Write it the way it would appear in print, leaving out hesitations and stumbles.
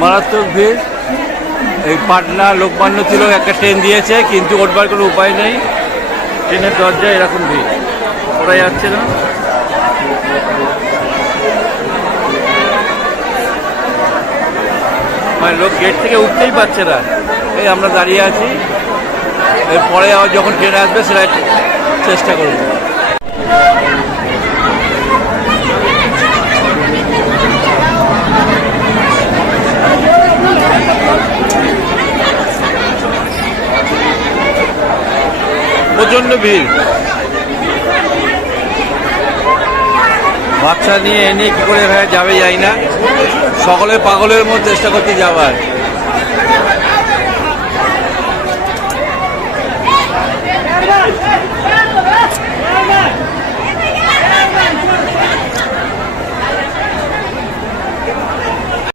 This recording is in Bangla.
মারাত্মক ভিড়। এই পাটনা লোকমান্য তিলক একটা ট্রেন দিয়েছে, কিন্তু ওঠবার কোনো উপায় নেই। ট্রেনের দরজায় এরকম ভিড়, ওরা যাচ্ছে না। মানে লোক গেট থেকে উঠতেই পারছে না। এই আমরা দাঁড়িয়ে আছি, এরপরে আবার যখন ট্রেন আসবে সেটা চেষ্টা করব। প্রচণ্ড ভিড়, বাচ্চা নিয়ে এনে কি করে যাবে যাই না, সকলে পাগলের মতো চেষ্টা করতে যাবার।